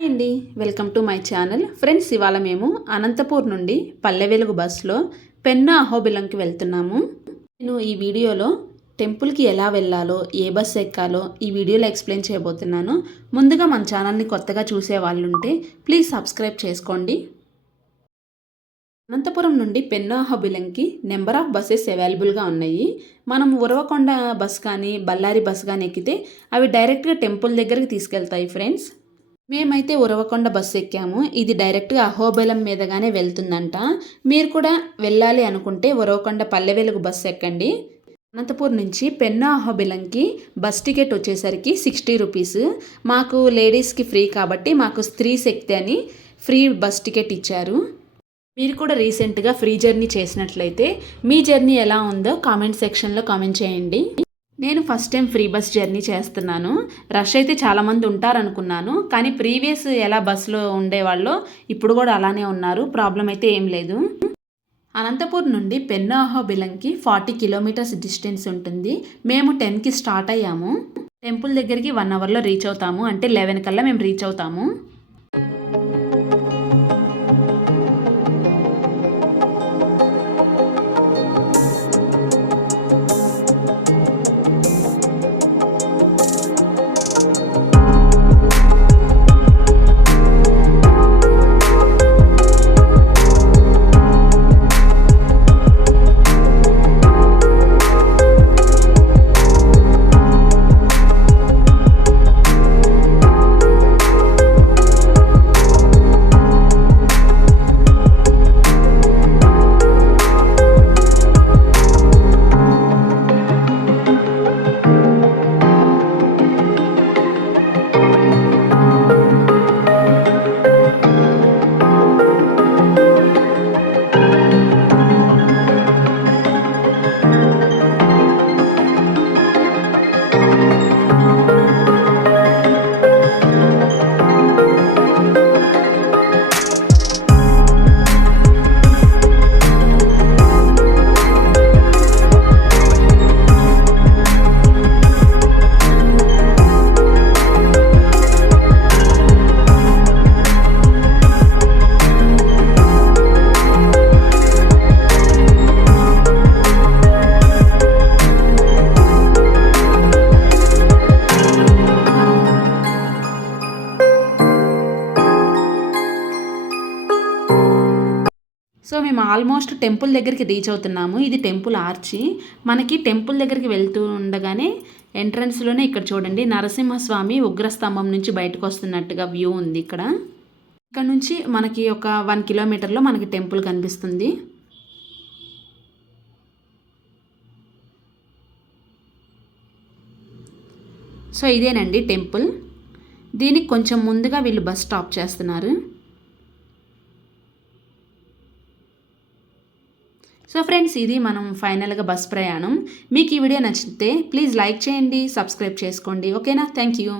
అండి, welcome to my channel. Friends, ఇవాళ మేము అనంతపూర్ నుండి పల్లె వెలుగు బస్సులో పెన్నా అహోబిలంకి వెళ్తున్నాము. నేను ఈ వీడియోలో టెంపుల్కి ఎలా వెళ్ళాలో, ఏ బస్సు ఎక్కాలో ఈ వీడియోలో ఎక్స్ప్లెయిన్ చేయబోతున్నాను. ముందుగా మన ఛానల్ని కొత్తగా చూసే వాళ్ళు ఉంటే ప్లీజ్ సబ్స్క్రైబ్ చేసుకోండి. అనంతపురం నుండి పెన్నా అహోబిలంకి నెంబర్ ఆఫ్ బస్సెస్ అవైలబుల్గా ఉన్నాయి. మనం ఉరవకొండ బస్ కానీ బళ్ళారి బస్ కానీ ఎక్కితే అవి డైరెక్ట్గా టెంపుల్ దగ్గరికి తీసుకెళ్తాయి ఫ్రెండ్స్. మేమైతే ఉరవకొండ బస్సు ఎక్కాము. ఇది డైరెక్ట్గా అహోబిలం మీదగానే వెళ్తుందంట. మీరు కూడా వెళ్ళాలి అనుకుంటే ఉరవకొండ పల్లె వెలుగు బస్సు ఎక్కండి. అనంతపూర్ నుంచి పెన్నా అహోబిలంకి బస్ టికెట్ వచ్చేసరికి 60 రూపీస్. మాకు లేడీస్కి ఫ్రీ కాబట్టి మాకు స్త్రీ శక్తి అని ఫ్రీ బస్ టికెట్ ఇచ్చారు. మీరు కూడా రీసెంట్గా ఫ్రీ జర్నీ చేసినట్లయితే మీ జర్నీ ఎలా ఉందో కామెంట్ సెక్షన్లో కామెంట్ చేయండి. నేను first time free bus journey చేస్తున్నాను. రష్ అయితే చాలామంది ఉంటారనుకున్నాను, కానీ ప్రీవియస్ ఎలా బస్సులో ఉండేవాళ్ళో ఇప్పుడు కూడా అలానే ఉన్నారు. ప్రాబ్లం అయితే ఏం లేదు. అనంతపూర్ నుండి పెన్నా అహోబిలంకి 40 కిలోమీటర్స్ డిస్టెన్స్ ఉంటుంది. మేము 10కి స్టార్ట్ అయ్యాము. టెంపుల్ దగ్గరికి 1 అవర్లో రీచ్ అవుతాము. అంటే 11 కల్లా మేము రీచ్ అవుతాము. సో మేము ఆల్మోస్ట్ టెంపుల్ దగ్గరికి రీచ్ అవుతున్నాము. ఇది టెంపుల్ ఆర్చి. మనకి టెంపుల్ దగ్గరికి వెళ్తూ ఉండగానే ఎంట్రన్స్లోనే ఇక్కడ చూడండి, నరసింహస్వామి ఉగ్రస్తంభం నుంచి బయటకు వస్తున్నట్టుగా వ్యూ ఉంది. ఇక్కడ నుంచి మనకి ఒక 1 కిలోమీటర్లో మనకి టెంపుల్ కనిపిస్తుంది. సో ఇదేనండి టెంపుల్. దీనికి కొంచెం ముందుగా వీళ్ళు బస్ స్టాప్ చేస్తున్నారు. సో ఫ్రెండ్స్, ఇది మనం ఫైనల్గా బస్ ప్రయాణం. మీకు ఈ వీడియో నచ్చితే ప్లీజ్ లైక్ చేయండి, సబ్స్క్రైబ్ చేసుకోండి. ఓకేనా? Thank you.